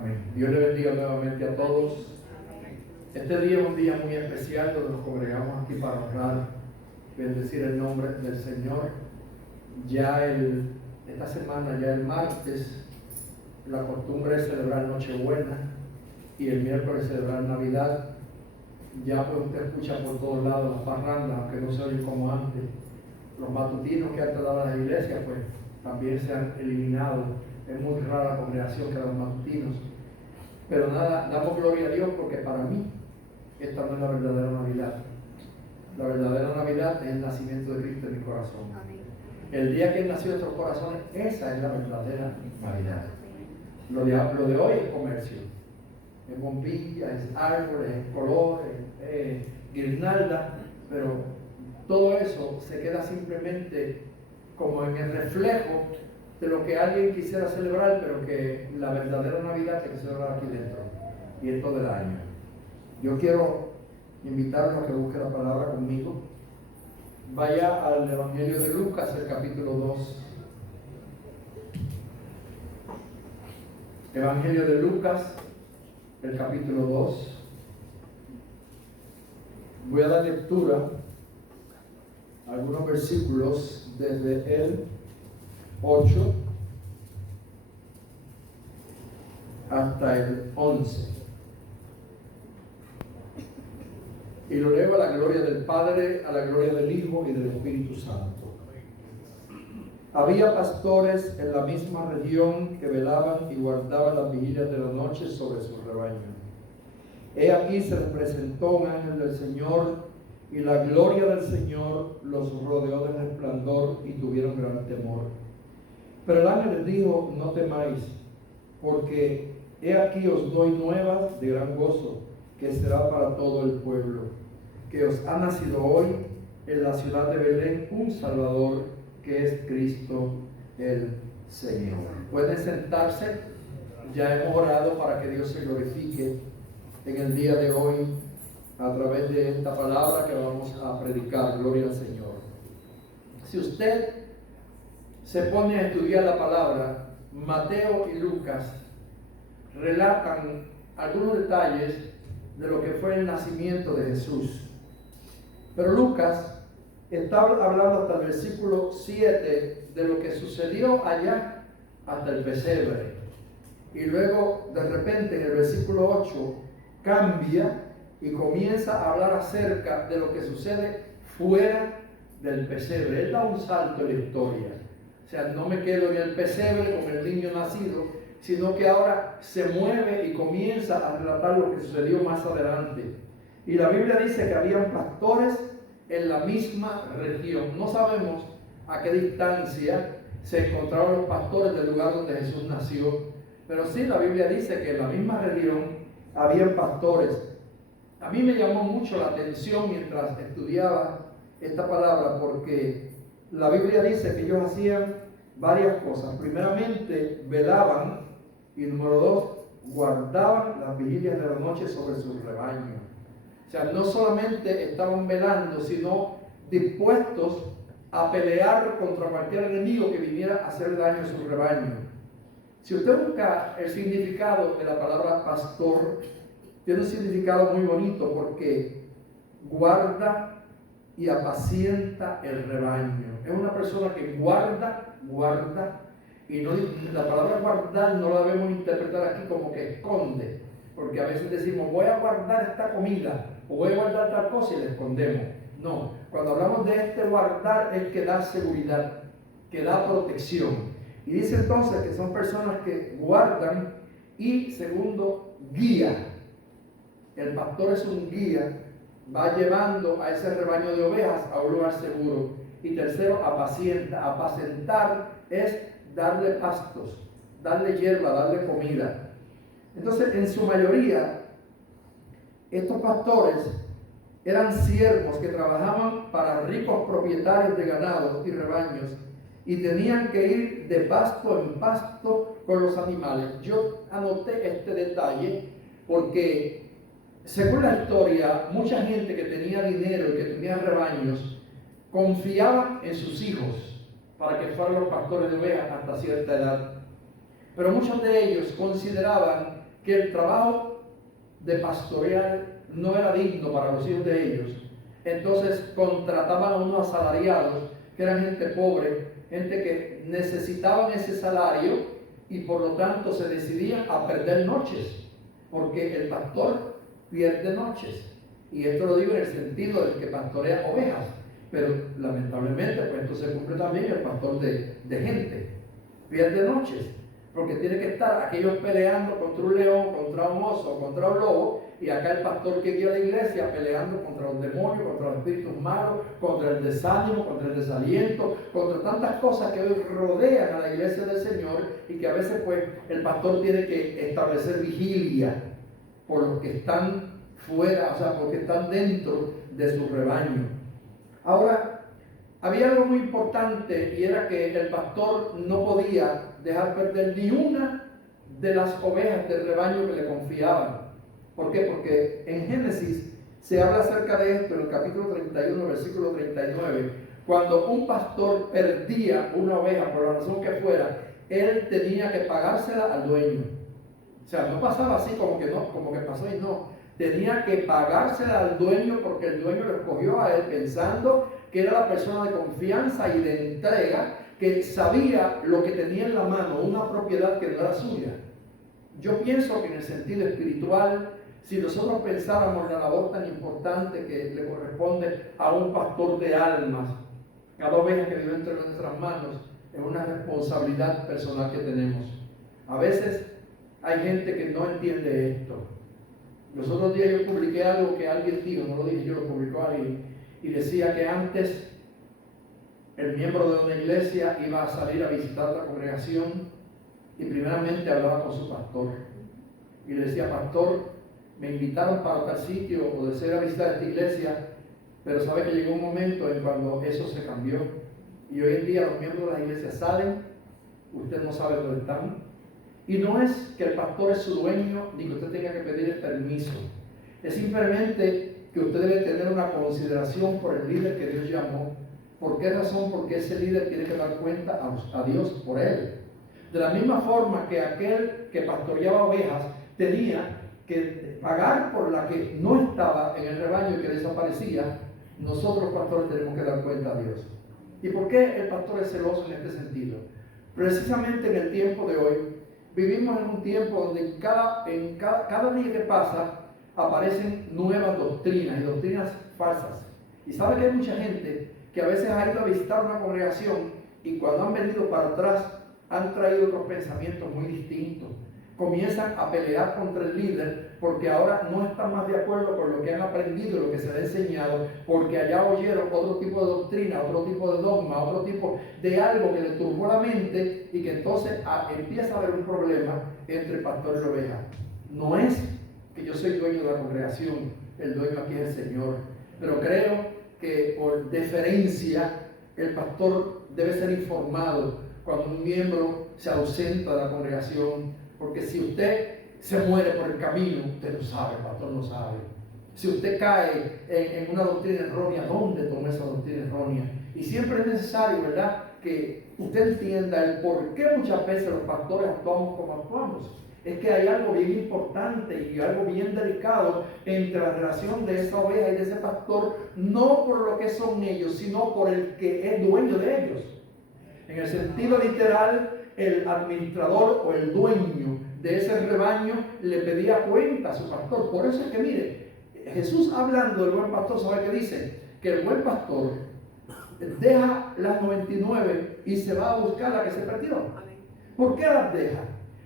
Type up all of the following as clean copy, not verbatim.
Amén. Dios le bendiga nuevamente a todos. Este día es un día muy especial donde nos congregamos aquí para honrar, bendecir el nombre del Señor. Esta semana, ya el martes, la costumbre es celebrar Nochebuena y el miércoles celebrar Navidad. Ya pues usted escucha por todos lados las parrandas, aunque no se oye como antes. Los matutinos que antes daban las iglesias, pues también se han eliminado. Es muy rara la congregación que da los matutinos. Pero nada, damos gloria a Dios porque para mí esta no es la verdadera Navidad. La verdadera Navidad es el nacimiento de Cristo en mi corazón. Amén. El día que Él nació en nuestros corazones, esa es la verdadera Navidad. Lo de hoy es comercio. Es bombilla, es árboles, es colores, es guirnalda, pero todo eso se queda simplemente como en el reflejo de lo que alguien quisiera celebrar, pero que la verdadera Navidad hay que celebrar aquí dentro y en todo el año. Yo quiero invitarlos a que busquen la palabra conmigo. Vaya al Evangelio de Lucas, el capítulo 2. Evangelio de Lucas, el capítulo 2. Voy a dar lectura a algunos versículos desde el 8 hasta el 11. Y lo leo a la gloria del Padre, a la gloria del Hijo y del Espíritu Santo. Había pastores en la misma región que velaban y guardaban las vigilias de la noche sobre su rebaño. He aquí se les presentó un ángel del Señor, y la gloria del Señor los rodeó de resplandor y tuvieron gran temor. Pero el ángel les dijo: no temáis, porque he aquí os doy nuevas de gran gozo, que será para todo el pueblo, que os ha nacido hoy en la ciudad de Belén un Salvador, que es Cristo el Señor. Pueden sentarse. Ya hemos orado para que Dios se glorifique en el día de hoy a través de esta palabra que vamos a predicar. Gloria al Señor. Si usted se pone a estudiar la palabra, Mateo y Lucas relatan algunos detalles de lo que fue el nacimiento de Jesús. Pero Lucas está hablando hasta el versículo 7 de lo que sucedió allá hasta el pesebre. Y luego de repente en el versículo 8 cambia y comienza a hablar acerca de lo que sucede fuera del pesebre. Él da un salto en la historia. O sea, no me quedo en el pesebre con el niño nacido, sino que ahora se mueve y comienza a relatar lo que sucedió más adelante. Y la Biblia dice que habían pastores en la misma región. No sabemos a qué distancia se encontraban los pastores del lugar donde Jesús nació, pero sí la Biblia dice que en la misma región habían pastores. A mí me llamó mucho la atención mientras estudiaba esta palabra, porque la Biblia dice que ellos hacían varias cosas. Primeramente, velaban, y número 2, guardaban las vigilias de la noche sobre su rebaño. O sea, no solamente estaban velando, sino dispuestos a pelear contra cualquier enemigo que viniera a hacer daño a su rebaño. Si usted busca el significado de la palabra pastor, tiene un significado muy bonito, porque guarda y apacienta el rebaño. Es una persona que guarda, y no, la palabra guardar no la debemos interpretar aquí como que esconde, porque a veces decimos voy a guardar esta comida o voy a guardar tal cosa y la escondemos. No, cuando hablamos de este guardar es que da seguridad, que da protección. Y dice entonces que son personas que guardan y, segundo, guía. El pastor es un guía, va llevando a ese rebaño de ovejas a un lugar seguro. Y tercero, apacienta. Apacentar es darle pastos, darle hierba, darle comida. Entonces, en su mayoría, estos pastores eran siervos que trabajaban para ricos propietarios de ganados y rebaños, y tenían que ir de pasto en pasto con los animales. Yo anoté este detalle porque, según la historia, mucha gente que tenía dinero y que tenía rebaños confiaban en sus hijos para que fueran los pastores de ovejas hasta cierta edad. Pero muchos de ellos consideraban que el trabajo de pastorear no era digno para los hijos de ellos. Entonces contrataban a unos asalariados que eran gente pobre, gente que necesitaban ese salario y por lo tanto se decidían a perder noches, porque el pastor pierde noches. Y esto lo digo en el sentido del que pastorea ovejas, pero lamentablemente pues esto se cumple también el pastor de gente. Pierde noches, porque tiene que estar aquellos peleando contra un león, contra un oso, contra un lobo, y acá el pastor que guía la iglesia peleando contra los demonios, contra los espíritus malos, contra el desánimo, contra el desaliento, contra tantas cosas que hoy rodean a la iglesia del Señor y que a veces pues el pastor tiene que establecer vigilia por los que están fuera, o sea, por los que están dentro de su rebaño. Ahora, había algo muy importante y era que el pastor no podía dejar perder ni una de las ovejas del rebaño que le confiaban. ¿Por qué? Porque en Génesis se habla acerca de esto en el capítulo 31, versículo 39. Cuando un pastor perdía una oveja por la razón que fuera, él tenía que pagársela al dueño. O sea, no pasaba así como que no, como que pasó y no. Tenía que pagársela al dueño porque el dueño lo escogió a él pensando que era la persona de confianza y de entrega, que sabía lo que tenía en la mano, una propiedad que no era suya. Yo pienso que en el sentido espiritual, si nosotros pensáramos la labor tan importante que le corresponde a un pastor de almas, cada oveja que vive entre nuestras manos, es una responsabilidad personal que tenemos. A veces hay gente que no entiende esto. Los otros días yo publiqué algo que alguien dijo, no lo dije yo, lo publicó alguien, y decía que antes el miembro de una iglesia iba a salir a visitar la congregación y primeramente hablaba con su pastor y le decía: pastor, me invitaron para tal sitio o deseo visitar esta iglesia, pero sabe que llegó un momento en cuando eso se cambió y hoy en día los miembros de la iglesia salen, usted no sabe dónde están, y no es que el pastor es su dueño ni que usted tenga que pedir el permiso, es simplemente que usted debe tener una consideración por el líder que Dios llamó. ¿Por qué razón? Porque ese líder tiene que dar cuenta a Dios por él. De la misma forma que aquel que pastoreaba ovejas tenía que pagar por la que no estaba en el rebaño y que desaparecía, nosotros pastores tenemos que dar cuenta a Dios. ¿Y por qué el pastor es celoso en este sentido? Precisamente en el tiempo de hoy, vivimos en un tiempo donde cada día que pasa aparecen nuevas doctrinas y doctrinas falsas. Y sabe que hay mucha gente que a veces ha ido a visitar una congregación y cuando han venido para atrás han traído otros pensamientos muy distintos. Comienzan a pelear contra el líder porque ahora no están más de acuerdo con lo que han aprendido, lo que se les ha enseñado, porque allá oyeron otro tipo de doctrina, otro tipo de dogma, otro tipo de algo que les turbó la mente y que entonces empieza a haber un problema entre pastor y oveja. No es que yo soy dueño de la congregación, el dueño aquí es el Señor, pero creo que por deferencia el pastor debe ser informado cuando un miembro se ausenta de la congregación, porque si usted se muere por el camino, usted lo sabe, el pastor no sabe. Si usted cae en una doctrina errónea, ¿dónde tomó esa doctrina errónea? Y siempre es necesario, ¿verdad?, que usted entienda el por qué muchas veces los pastores actuamos como actuamos. Es que hay algo bien importante y algo bien delicado entre la relación de esa oveja y de ese pastor, no por lo que son ellos, sino por el que es dueño de ellos. En el sentido literal, el administrador o el dueño de ese rebaño le pedía cuenta a su pastor. Por eso es que mire, Jesús hablando del buen pastor, ¿sabe qué dice? Que el buen pastor deja las 99 y se va a buscar la que se perdió. ¿Por qué las deja?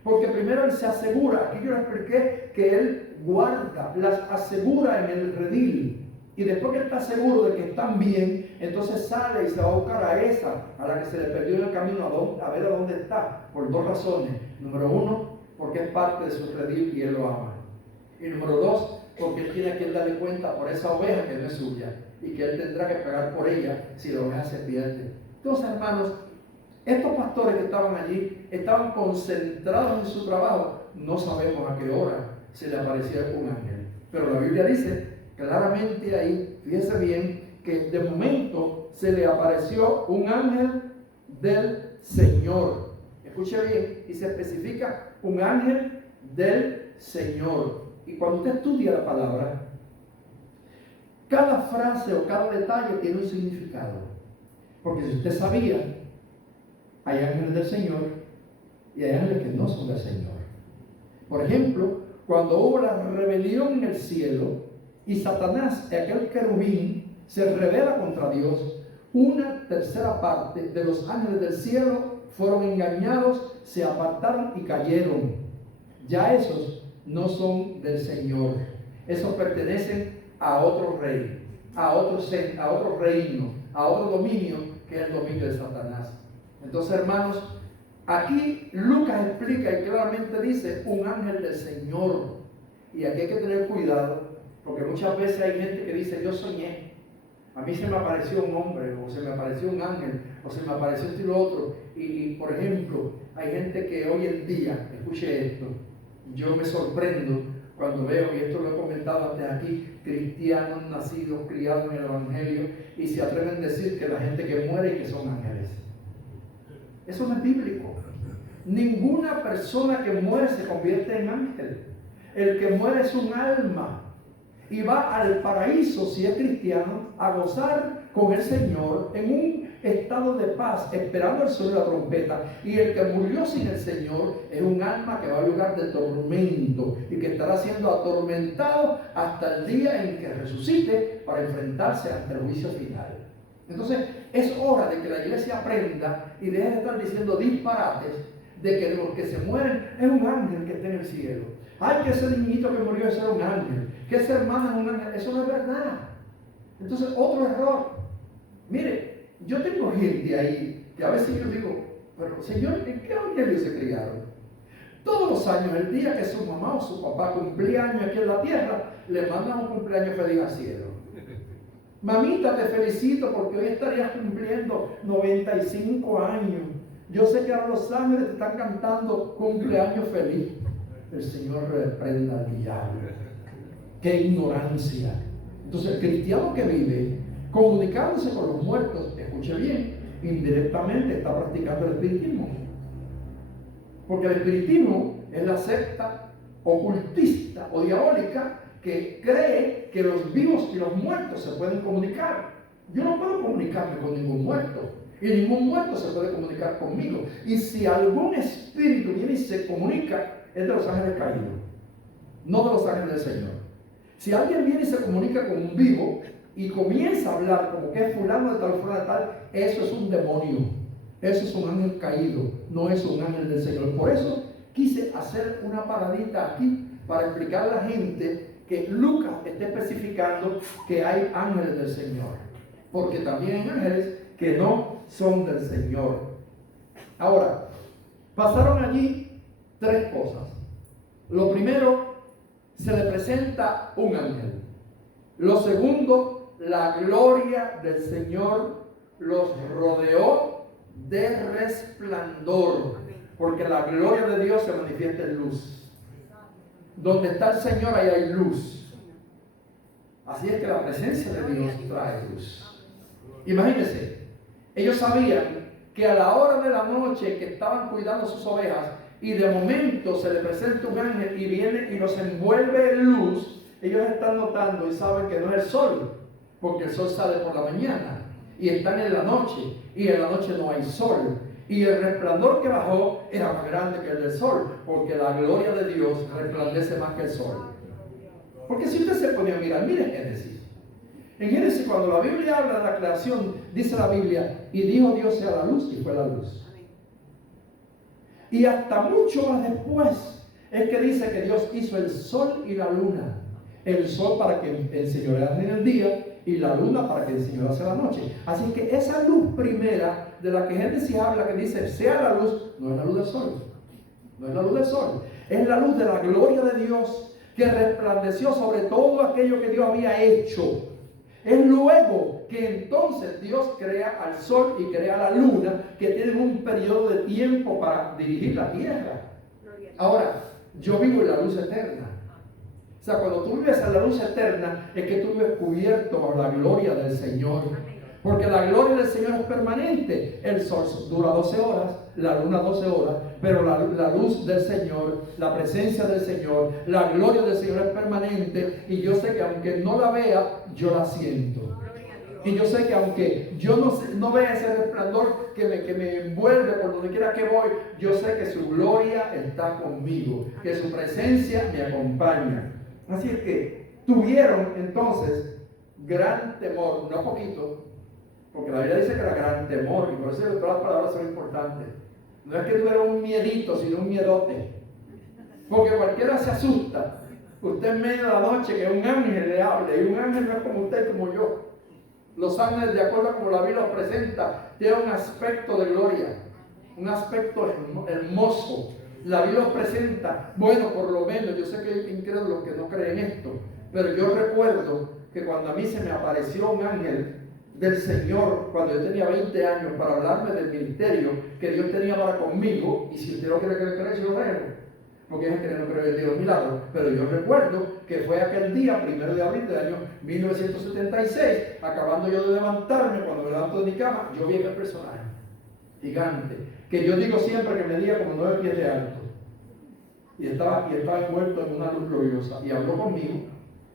Porque primero él se asegura, aquí yo le expliqué que él guarda, las asegura en el redil. Y después que él está seguro de que están bien, entonces sale y se va a buscar a esa, a la que se le perdió en el camino, a ver a dónde está. Por dos razones. Número uno, porque es parte de su redil y él lo ama. Y número dos, porque él tiene que darle cuenta por esa oveja que no es suya y que él tendrá que pagar por ella si la oveja se pierde. Entonces, hermanos, estos pastores que estaban allí estaban concentrados en su trabajo. No sabemos a qué hora se le aparecía un ángel, pero la Biblia dice claramente ahí, fíjese bien, que de momento se le apareció un ángel del Señor. escuche bien, y se especifica un ángel del Señor. Y cuando usted estudia la palabra, cada frase o cada detalle tiene un significado. Porque si usted sabía, hay ángeles del Señor y hay ángeles que no son del Señor. Por ejemplo, cuando hubo la rebelión en el cielo y Satanás, aquel querubín, se rebela contra Dios, una tercera parte de los ángeles del cielo fueron engañados, se apartaron y cayeron. Ya esos no son del Señor. Esos pertenecen a otro rey, a otro reino, a otro dominio, que es el dominio de Satanás. Entonces, hermanos, aquí Lucas explica y claramente dice un ángel del Señor. Y aquí hay que tener cuidado, porque muchas veces hay gente que dice: yo soñé, a mí se me apareció un hombre, o se me apareció un ángel, o se me apareció esto y lo otro. Y por ejemplo, hay gente que hoy en día, escuche esto, yo me sorprendo cuando veo, y esto lo he comentado antes aquí, cristianos nacidos, criados en el Evangelio, y se atreven a decir que la gente que muere y que son ángeles. Eso no es bíblico. Ninguna persona que muere se convierte en ángel. El que muere es un alma y va al paraíso, si es cristiano, a gozar con el Señor en un estado de paz, esperando el sonido de la trompeta. Y el que murió sin el Señor es un alma que va a lugar de tormento y que estará siendo atormentado hasta el día en que resucite para enfrentarse ante el juicio final. Entonces es hora de que la iglesia aprenda y deje de estar diciendo disparates de que los que se mueren es un ángel que está en el cielo. Ay, que ese niñito que murió es un ángel, que esa hermana es un ángel. Eso no es verdad. Entonces, otro error. Mire, yo tengo gente ahí que a veces yo digo: pero Señor, ¿en qué evangelio se criaron? Todos los años, el día que su mamá o su papá cumplía años aquí en la tierra, le mandan un cumpleaños feliz al cielo. Mamita, te felicito porque hoy estarías cumpliendo 95 años. Yo sé que ahora los ángeles te están cantando cumpleaños feliz. El Señor reprenda al diablo. ¡Qué ignorancia! Entonces, el cristiano que vive comunicándose con los muertos, escuche bien, indirectamente está practicando el espiritismo. Porque el espiritismo es la secta ocultista o diabólica que cree que los vivos y los muertos se pueden comunicar. Yo no puedo comunicarme con ningún muerto. Y ningún muerto se puede comunicar conmigo. Y si algún espíritu viene y se comunica, es de los ángeles caídos, no de los ángeles del Señor. Si alguien viene y se comunica con un vivo y comienza a hablar como que es fulano de tal, eso es un demonio. Eso es un ángel caído, no es un ángel del Señor. Por eso quise hacer una paradita aquí para explicar a la gente que Lucas está especificando que hay ángeles del Señor. Porque también hay ángeles que no son del Señor. Ahora, pasaron allí tres cosas. Lo primero, se le presenta un ángel. Lo segundo, la gloria del Señor los rodeó de resplandor, porque la gloria de Dios se manifiesta en luz. Donde está el Señor, ahí hay luz. Así es que la presencia de Dios trae luz. Imagínense, ellos sabían que a la hora de la noche que estaban cuidando sus ovejas y de momento se le presenta un ángel y viene y los envuelve en luz, ellos están notando y saben que no es el sol, porque el sol sale por la mañana y están en la noche y en la noche no hay sol. Y el resplandor que bajó era más grande que el del sol, porque la gloria de Dios resplandece más que el sol. Porque si usted se pone a mirar, mire Génesis. En Génesis, cuando la Biblia habla de la creación, dice la Biblia: y dijo Dios sea la luz, y fue la luz. Y hasta mucho más después es que dice que Dios hizo el sol y la luna. El sol para que enseñorease en el día y la luna para que enseñorease la noche. Así que esa luz primera de la que Génesis habla, que dice sea la luz, no es la luz del sol. No es la luz del sol. Es la luz de la gloria de Dios que resplandeció sobre todo aquello que Dios había hecho. Es luego que entonces Dios crea al sol y crea la luna, que tienen un periodo de tiempo para dirigir la tierra. Ahora, yo vivo en la luz eterna. O sea, cuando tú vives en la luz eterna, es que tú vives cubierto por la gloria del Señor. Porque la gloria del Señor es permanente. El sol dura 12 horas, la luna 12 horas, pero la luz del Señor, la presencia del Señor, la gloria del Señor es permanente, y yo sé que aunque no la vea, yo la siento. Y yo sé que aunque yo no vea ese resplandor que me envuelve por donde quiera que voy, yo sé que su gloria está conmigo, que su presencia me acompaña. Así es que tuvieron entonces gran temor, no poquito, porque la Biblia dice que era gran temor, y por eso todas las palabras son importantes. No es que tuvieron un miedito, sino un miedote, porque cualquiera se asusta. Usted en medio de la noche que un ángel le hable, y un ángel no es como usted, como yo. Los ángeles, de acuerdo a como la Biblia los presenta, tienen un aspecto de gloria, un aspecto hermoso. La Biblia los presenta, bueno, por lo menos, yo sé que hay incrédulos que no creen esto, pero yo recuerdo que cuando a mí se me apareció un ángel del Señor, cuando yo tenía 20 años, para hablarme del ministerio que Dios tenía para conmigo, y si usted no quiere que le crea, yo lo creo, porque es que no creo en Dios milagros, pero yo recuerdo que fue aquel día, 1 de abril del año 1976, acabando yo de levantarme, cuando me levanto de mi cama, yo vi aquel personaje gigante, que yo digo siempre que medía como 9 pies de alto, y estaba envuelto en una luz gloriosa, y habló conmigo,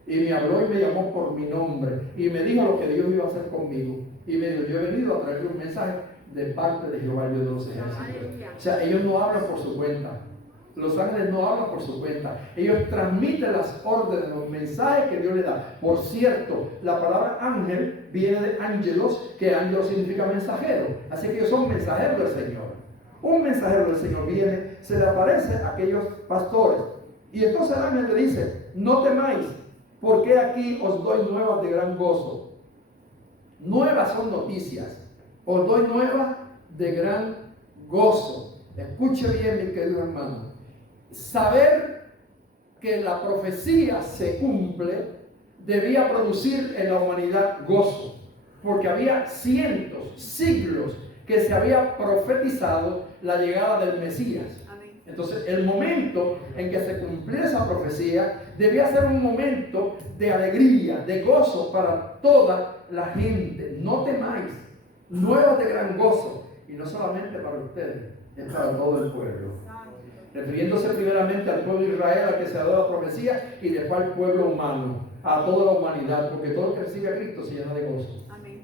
y me habló y me llamó por mi nombre, y me dijo lo que Dios iba a hacer conmigo, y me dijo, yo he venido a traerle un mensaje de parte de Jehová, Dios de los ejércitos. O sea, ellos no hablan por su cuenta. Los ángeles no hablan por su cuenta. Ellos transmiten las órdenes, los mensajes que Dios les da. Por cierto, la palabra ángel viene de ángelos, que ángelos significa mensajero. Así que ellos son mensajeros del Señor. Un mensajero del Señor viene, se le aparece a aquellos pastores. Y entonces el ángel le dice, no temáis, porque aquí os doy nuevas de gran gozo. Nuevas son noticias. Os doy nuevas de gran gozo. Escuche bien, mi querido hermano. Saber que la profecía se cumple debía producir en la humanidad gozo, porque había cientos, siglos que se había profetizado la llegada del Mesías. Entonces el momento en que se cumpliera esa profecía debía ser un momento de alegría, de gozo para toda la gente. No temáis, nuevas de gran gozo, y no solamente para ustedes, es para todo el pueblo. Refiriéndose primeramente al pueblo de Israel, al que se ha dado la profecía, y después al pueblo humano, a toda la humanidad, porque todo el que recibe a Cristo se llena de gozo. Amén.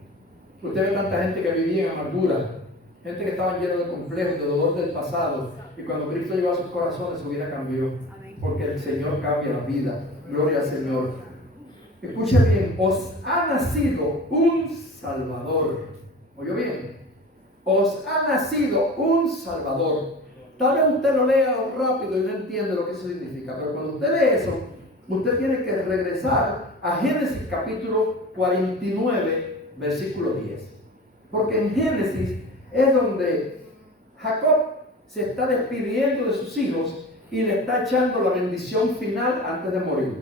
Usted ve tanta gente que vivía en amargura, gente que estaba llena de complejos, de dolor del pasado, y cuando Cristo llegó a sus corazones, su vida cambió, porque el Señor cambia la vida. Gloria al Señor. Escuche bien, os ha nacido un Salvador. ¿Oyó bien? Os ha nacido un Salvador. Tal vez usted lo lea rápido y no entiende lo que eso significa, pero cuando usted lee eso, usted tiene que regresar a Génesis capítulo 49, versículo 10. Porque en Génesis es donde Jacob se está despidiendo de sus hijos y le está echando la bendición final antes de morir.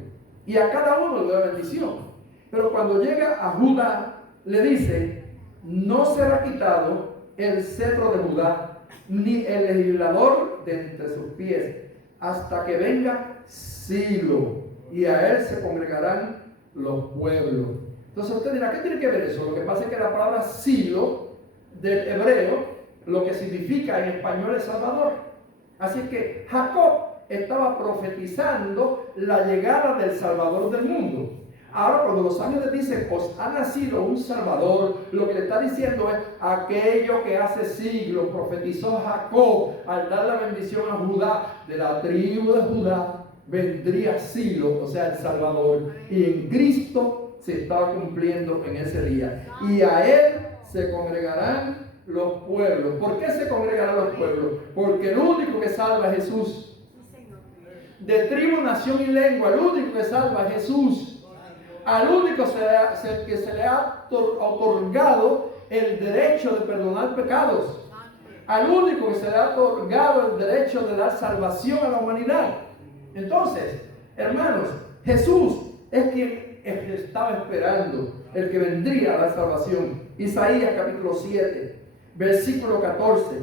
Y a cada uno le da bendición. Pero cuando llega a Judá, le dice, no será quitado el cetro de Judá, ni el legislador de entre sus pies, hasta que venga Silo, y a él se congregarán los pueblos. Entonces usted dirá, ¿qué tiene que ver eso? Lo que pasa es que la palabra Silo del hebreo, lo que significa en español es Salvador. Así que Jacob estaba profetizando la llegada del Salvador del mundo. Ahora, cuando los ángeles dicen, os ha nacido un Salvador, lo que le está diciendo es aquello que hace siglos profetizó Jacob al dar la bendición a Judá. De la tribu de Judá vendría Silo, o sea, el Salvador. Y en Cristo se estaba cumpliendo en ese día. Y a él se congregarán los pueblos. ¿Por qué se congregarán los pueblos? Porque el único que salva es Jesús. De tribu, nación y lengua, el único que salva es Jesús. Al único que se le ha otorgado el derecho de perdonar pecados. Al único que se le ha otorgado el derecho de dar salvación a la humanidad. Entonces, hermanos, Jesús es quien estaba esperando, el que vendría a dar salvación. Isaías capítulo 7, versículo 14.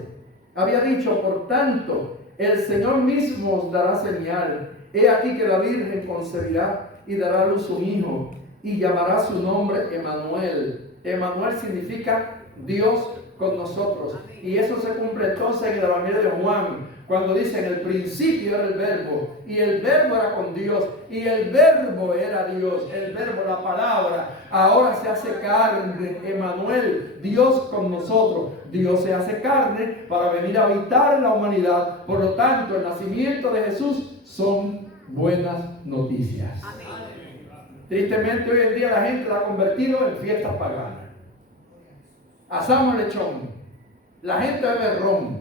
Había dicho, por tanto, el Señor mismo os dará señal. He aquí que la Virgen concebirá y dará a luz un hijo, y llamará su nombre Emmanuel. Emmanuel significa Dios con nosotros. Y eso se cumple entonces en el Evangelio de Juan, cuando dice: en el principio era el verbo, y el verbo era con Dios, y el verbo era Dios. El verbo, la palabra, ahora se hace carne. Emmanuel, Dios con nosotros. Dios se hace carne para venir a habitar en la humanidad. Por lo tanto, el nacimiento de Jesús son buenas noticias. Amén. Tristemente hoy en día la gente la ha convertido en fiestas paganas. Asamos lechón, la gente bebe ron,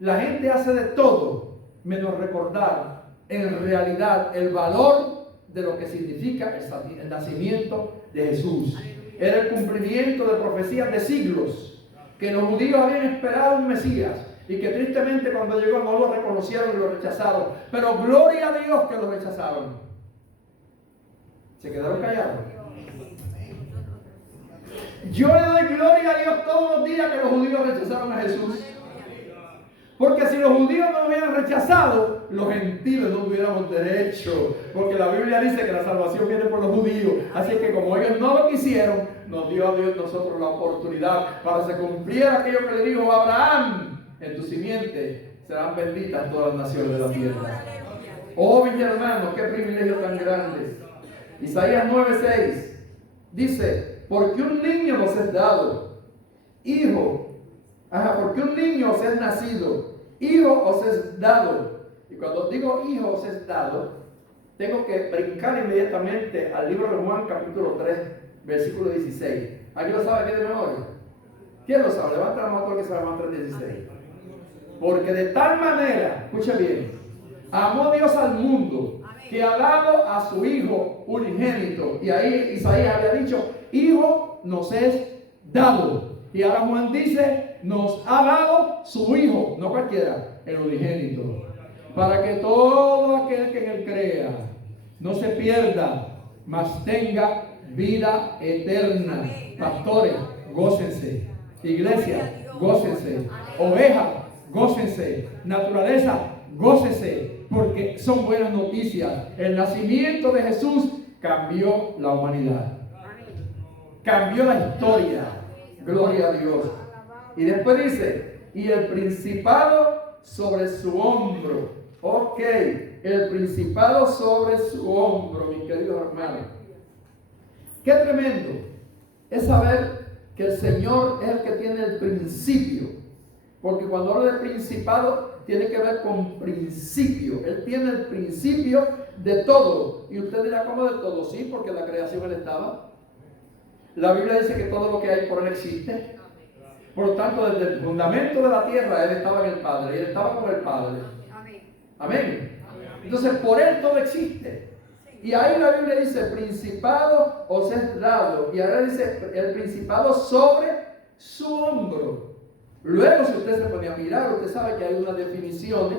la gente hace de todo menos recordar en realidad el valor de lo que significa el nacimiento de Jesús. Era el cumplimiento de profecías de siglos, que los judíos habían esperado un Mesías y que tristemente cuando llegó no lo reconocieron y lo rechazaron. Pero gloria a Dios que lo rechazaron. Se quedaron callados. Yo le doy gloria a Dios todos los días que los judíos rechazaron a Jesús. Porque si los judíos no hubieran rechazado, los gentiles no tuviéramos derecho. Porque la Biblia dice que la salvación viene por los judíos. Así que como ellos no lo quisieron, nos dio a Dios nosotros la oportunidad para que se cumpliera aquello que le dijo a Abraham: en tu simiente serán benditas todas las naciones de la tierra. Oh, mis hermanos, qué privilegio tan grande. Isaías 9:6 dice: porque un niño nos es dado, porque un niño os es nacido, hijo os es dado. Y cuando digo hijo os es dado, tengo que brincar inmediatamente al libro de Juan capítulo 3, versículo 16. ¿Alguien lo sabe aquí de memoria? ¿Quién lo sabe? Levanta la mano todo el que sabe Juan 3:16. Porque de tal manera, escuche bien, amó Dios al mundo, que ha dado a su Hijo unigénito. Y ahí Isaías había dicho: Hijo nos es dado. Y ahora Juan dice: nos ha dado su Hijo, no cualquiera, el unigénito, para que todo aquel que en él crea no se pierda, mas tenga vida eterna. Pastores, gócense. Iglesia, gócense. Ovejas, gócense. Naturaleza, gócense. Porque son buenas noticias. El nacimiento de Jesús cambió la humanidad. Cambió la historia. Gloria a Dios. Y después dice: y el principado sobre su hombro. Ok, el principado sobre su hombro, mis queridos hermanos. Qué tremendo es saber que el Señor es el que tiene el principio. Porque cuando habla de principado, tiene que ver con principio. Él tiene el principio de todo. Y usted dirá: ¿cómo de todo? Sí, porque en la creación Él estaba. La Biblia dice que todo lo que hay por Él existe. Por lo tanto, desde el fundamento de la tierra Él estaba en el Padre. Y Él estaba con el Padre. Amén. Entonces, por Él todo existe. Y ahí la Biblia dice: principado os es dado. Y ahora dice: el principado sobre su hombro. Luego, si usted se pone a mirar, usted sabe que hay unas definiciones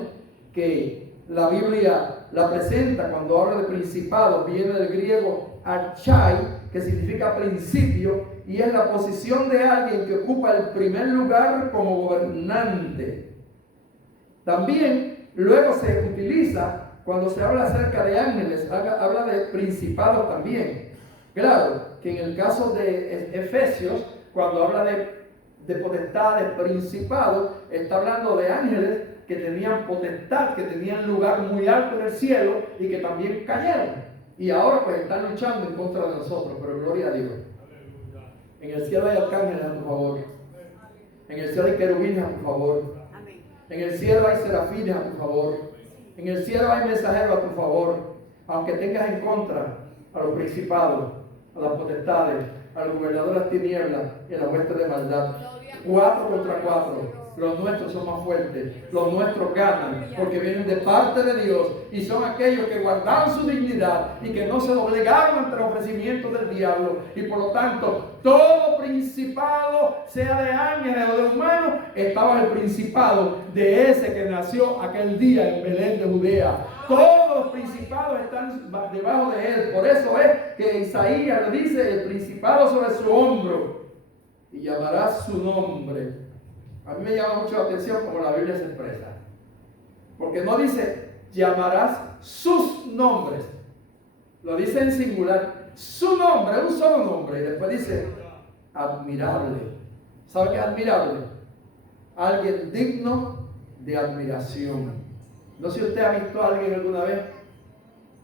que la Biblia la presenta cuando habla de principado. Viene del griego archai, que significa principio, y es la posición de alguien que ocupa el primer lugar como gobernante. También luego se utiliza cuando se habla acerca de ángeles, habla de principados también. Claro que en el caso de Efesios, cuando habla de potestades, principados, está hablando de ángeles que tenían potestad, que tenían lugar muy alto en el cielo y que también cayeron. Y ahora pues están luchando en contra de nosotros, pero gloria a Dios. En el cielo hay arcángeles a tu favor. En el cielo hay querubines a tu favor. En el cielo hay serafines a tu favor. En el cielo hay mensajeros a tu favor. Aunque tengas en contra a los principados, a las potestades, a los gobernadores de las tinieblas y a la hueste de maldad. 4 contra 4. Los nuestros son más fuertes. Los nuestros ganan porque vienen de parte de Dios y son aquellos que guardaron su dignidad y que no se doblegaron ante el ofrecimiento del diablo. Y por lo tanto, todo principado, sea de ángeles o de humanos, estaba el principado de ese que nació aquel día en Belén de Judea. Todos los principados están debajo de él. Por eso es que Isaías le dice: el principado sobre su hombro, y llamarás su nombre. A mí me llama mucho la atención como la Biblia se expresa. Porque no dice llamarás sus nombres. Lo dice en singular. Su nombre, un solo nombre. Y después dice admirable, ¿Sabe qué es admirable? Alguien digno de admiración. No sé si usted ha visto a alguien alguna vez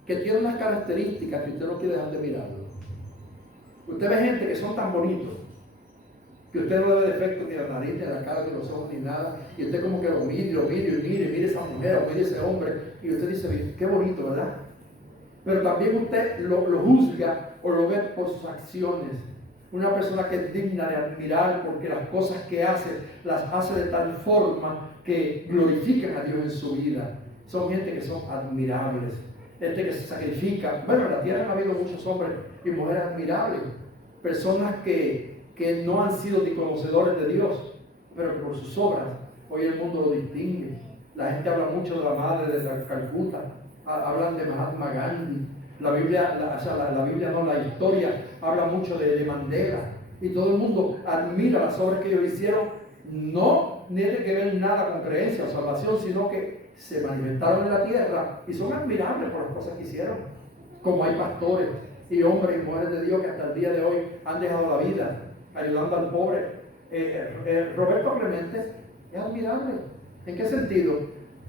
que tiene unas características que usted no quiere dejar de mirarlo. Usted ve gente que son tan bonitos que usted no le ve defecto ni en la nariz, ni en la cara, ni en los ojos, ni nada, y usted como que lo mire esa mujer, o mire ese hombre, y usted dice, qué bonito, ¿verdad? Pero también usted lo juzga o lo ve por sus acciones. Una persona que es digna de admirar porque las cosas que hace, las hace de tal forma que glorifican a Dios en su vida. Son gente que son admirables, gente que se sacrifica. Bueno, en la tierra han habido muchos hombres y mujeres admirables, personas que no han sido ni conocedores de Dios, pero que por sus obras hoy el mundo lo distingue. La gente habla mucho de la madre de Calcuta, hablan de Mahatma Gandhi. La historia habla mucho de Mandela, y todo el mundo admira las obras que ellos hicieron. No tiene que ver nada con creencia o salvación, sino que se manifestaron en la tierra y son admirables por las cosas que hicieron. Como hay pastores y hombres y mujeres de Dios que hasta el día de hoy han dejado la vida ayudando al pobre. Roberto Clemente es admirable. ¿En qué sentido?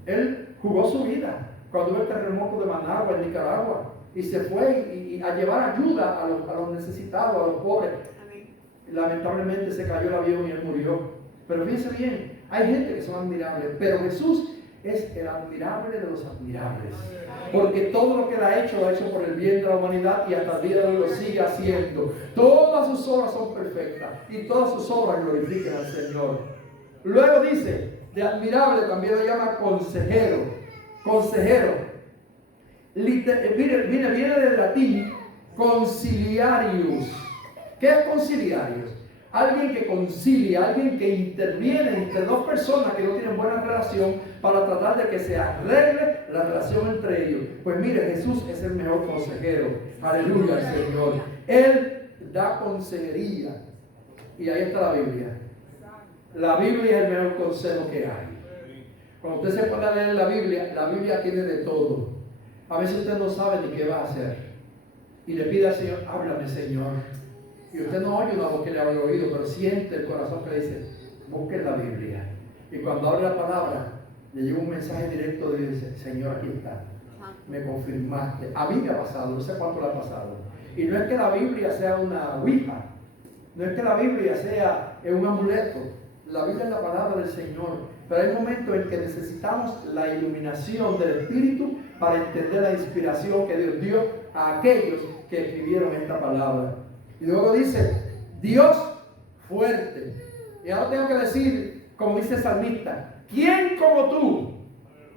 Él jugó su vida cuando hubo el terremoto de Managua en Nicaragua y se fue a llevar ayuda a los necesitados, a los pobres. Amén. Lamentablemente se cayó el avión y él murió. Pero fíjense bien, hay gente que son admirables, pero Jesús es el admirable de los admirables. Porque todo lo que él ha hecho por el bien de la humanidad, y hasta el día de hoy lo sigue haciendo. Todas sus obras son perfectas y todas sus obras glorifican al Señor. Luego dice, de admirable también lo llama consejero. Consejero. Viene del latín conciliarius. ¿Qué es conciliarius? Alguien que concilia, alguien que interviene entre dos personas que no tienen buena relación para tratar de que se arregle la relación entre ellos. Pues mire, Jesús es el mejor consejero. Aleluya al Señor. Él da consejería. Y ahí está la Biblia. La Biblia es el mejor consejo que hay. Cuando usted se pone a leer la Biblia tiene de todo. A veces usted no sabe ni qué va a hacer. Y le pide al Señor, háblame, Señor. Y usted no oye una voz que le hable oído, pero siente el corazón que le dice, busque la Biblia. Y cuando abre la palabra, le llega un mensaje directo y dice, Señor, aquí está. Me confirmaste. A mí me ha pasado, no sé cuánto le ha pasado. Y no es que la Biblia sea una ouija. No es que la Biblia sea un amuleto. La Biblia es la palabra del Señor. Pero hay momentos en que necesitamos la iluminación del Espíritu para entender la inspiración que Dios dio a aquellos que escribieron esta palabra. Y luego dice, Dios fuerte. Y ahora tengo que decir, como dice el salmista, ¿quién como tú,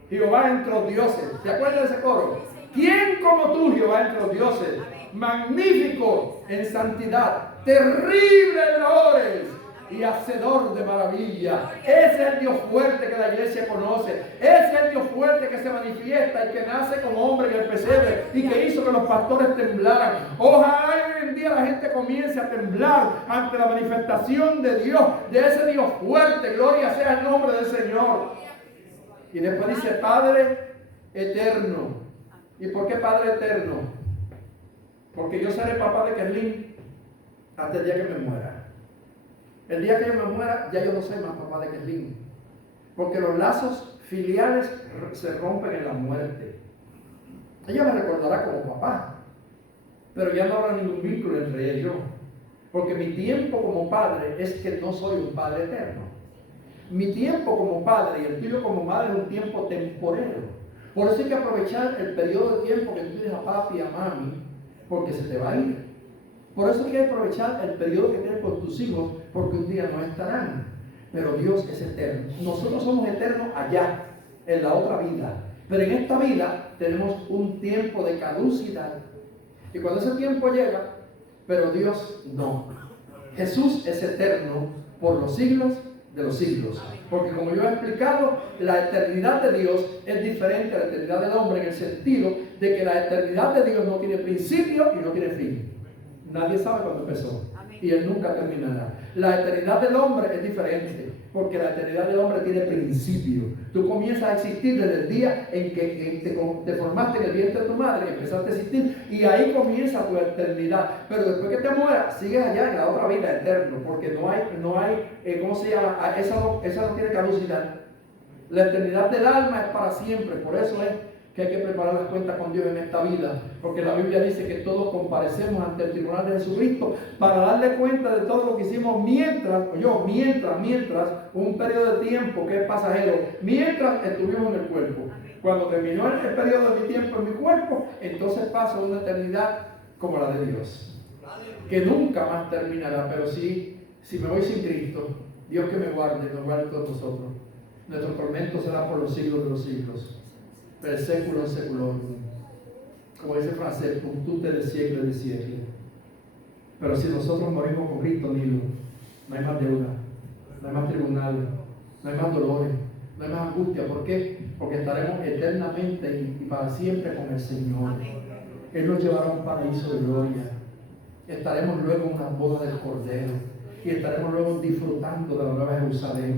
Jehová entre los dioses? ¿Se acuerdan de ese coro? ¿Quién como tú, Jehová entre los dioses? Magnífico en santidad, terrible en labores y hacedor de maravilla. Ese es el Dios fuerte que la iglesia conoce. Ese es el Dios fuerte que se manifiesta y que nace como hombre en el pesebre y que hizo que los pastores temblaran. Ojalá hoy en día la gente comience a temblar ante la manifestación de Dios, de ese Dios fuerte. Gloria sea el nombre del Señor. Y después dice Padre eterno. ¿Y por qué Padre eterno? Porque yo seré papá de Kerlin hasta el día que me muera. El día que yo me muera, ya yo no soy más papá de Kerlin. Porque los lazos filiales se rompen en la muerte. Ella me recordará como papá, pero ya no habrá ningún vínculo entre ella y yo. Porque mi tiempo como padre es que no soy un padre eterno. Mi tiempo como padre y el tuyo como madre es un tiempo temporero. Por eso hay que aprovechar el periodo de tiempo que tú tienes a papi y a mami, porque se te va a ir. Por eso hay que aprovechar el periodo que tienes con tus hijos, porque un día no estarán. Pero Dios es eterno. Nosotros somos eternos allá, en la otra vida. Pero en esta vida tenemos un tiempo de caducidad. Y cuando ese tiempo llega, pero Dios no. Jesús es eterno por los siglos de los siglos. Porque como yo he explicado, la eternidad de Dios es diferente a la eternidad del hombre en el sentido de que la eternidad de Dios no tiene principio y no tiene fin. Nadie sabe cuándo empezó. y Él nunca terminará. La eternidad del hombre es diferente, porque la eternidad del hombre tiene principio. Tú comienzas a existir desde el día en que te formaste en el vientre de tu madre, empezaste a existir, y ahí comienza tu eternidad. Pero después que te mueras, sigues allá en la otra vida eterna, porque no hay, ¿cómo se llama? Esa no tiene caducidad. La eternidad del alma es para siempre. Por eso es que hay que preparar las cuentas con Dios en esta vida, porque la Biblia dice que todos comparecemos ante el tribunal de Jesucristo para darle cuenta de todo lo que hicimos mientras un periodo de tiempo que es pasajero, mientras estuvimos en el cuerpo. Cuando terminó el periodo de mi tiempo en mi cuerpo, entonces pasa una eternidad como la de Dios, que nunca más terminará. Pero si me voy sin Cristo, Dios que me guarde todos nosotros. Nuestro tormento será por los siglos de los siglos. Per seculum seculorum, como dice el francés, punctute de siècle de siècle. Pero si nosotros morimos con Cristo, Nilo, no hay más deuda, no hay más tribunales, no hay más dolores, no hay más angustia. ¿Por qué? Porque estaremos eternamente y para siempre con el Señor. Él nos llevará a un paraíso de gloria. Estaremos luego en una boda del Cordero. Y estaremos luego disfrutando de la nueva Jerusalén.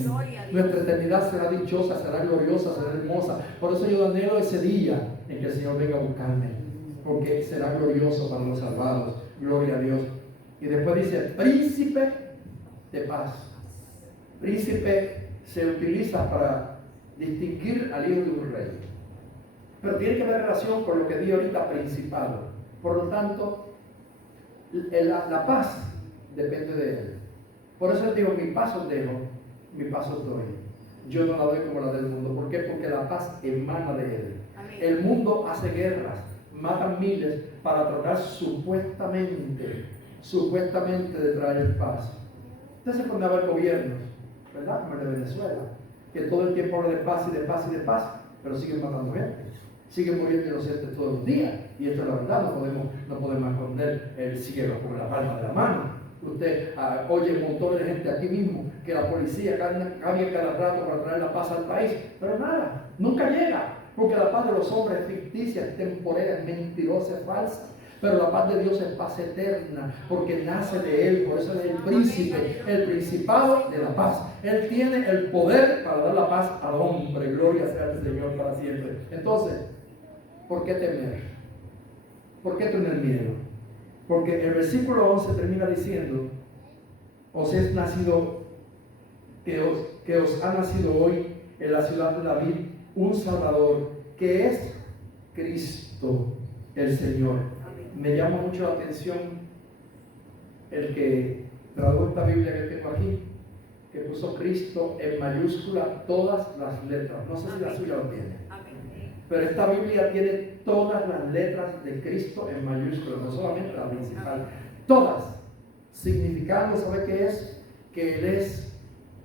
Nuestra eternidad será dichosa, será gloriosa, será hermosa. Por eso yo anhelo ese día en que el Señor venga a buscarme, porque será glorioso para los salvados. Gloria a Dios. Y después dice, príncipe de paz. Príncipe se utiliza para distinguir al hijo de un rey, pero tiene que ver relación con lo que di ahorita, principado. Por lo tanto, la paz depende de él. Por eso les digo, mi paz os dejo, mi paz os doy. Yo no la doy como la del mundo. ¿Por qué? Porque la paz emana de él. Amén. El mundo hace guerras, matan miles para tratar supuestamente de traer paz. Entonces cuando va el gobierno, ¿verdad? Como el de Venezuela, que todo el tiempo habla de paz y de paz y de paz, pero siguen matando gente. Siguen muriendo inocentes todos los días. Y esto es la verdad, no podemos esconder el cielo con la palma de la mano. Usted oye montones de gente aquí mismo que la policía cambia cada rato para traer la paz al país, pero nada, nunca llega, porque la paz de los hombres es ficticia, es temporera, es mentirosa, es falsa. Pero la paz de Dios es paz eterna, porque nace de Él. Por eso es el príncipe, el principado de la paz. Él tiene el poder para dar la paz al hombre. Gloria sea al Señor para siempre. Entonces, ¿por qué temer? ¿Por qué tener miedo? Porque el versículo 11 termina diciendo, os es nacido, que os ha nacido hoy en la ciudad de David un Salvador, que es Cristo el Señor. Me llama mucho la atención el que tradujo esta Biblia que tengo aquí, que puso Cristo en mayúscula todas las letras. No sé si la suya lo tiene. Pero esta Biblia tiene todas las letras de Cristo en mayúsculas, no solamente la principal, todas, significando, ¿sabe qué es? Que Él es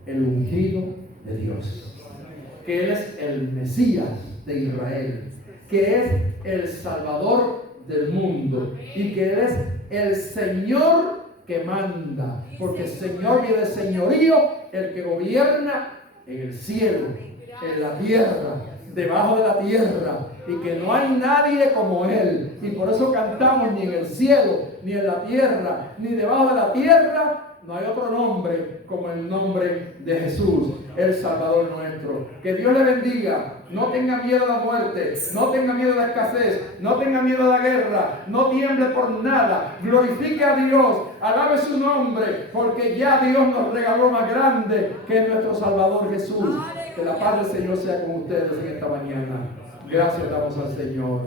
el ungido de Dios, que Él es el Mesías de Israel, que es el Salvador del mundo y que Él es el Señor que manda, porque el Señor viene de señorío, el que gobierna en el cielo, en la tierra, debajo de la tierra, y que no hay nadie como Él. Y por eso cantamos: ni en el cielo, ni en la tierra, ni debajo de la tierra, no hay otro nombre como el nombre de Jesús, el Salvador nuestro. Que Dios le bendiga. No tenga miedo a la muerte, no tenga miedo a la escasez, no tenga miedo a la guerra, no tiemble por nada. Glorifique a Dios, alabe su nombre, porque ya Dios nos regaló más grande que nuestro Salvador Jesús. Que la paz del Señor sea con ustedes en esta mañana. Gracias damos al Señor.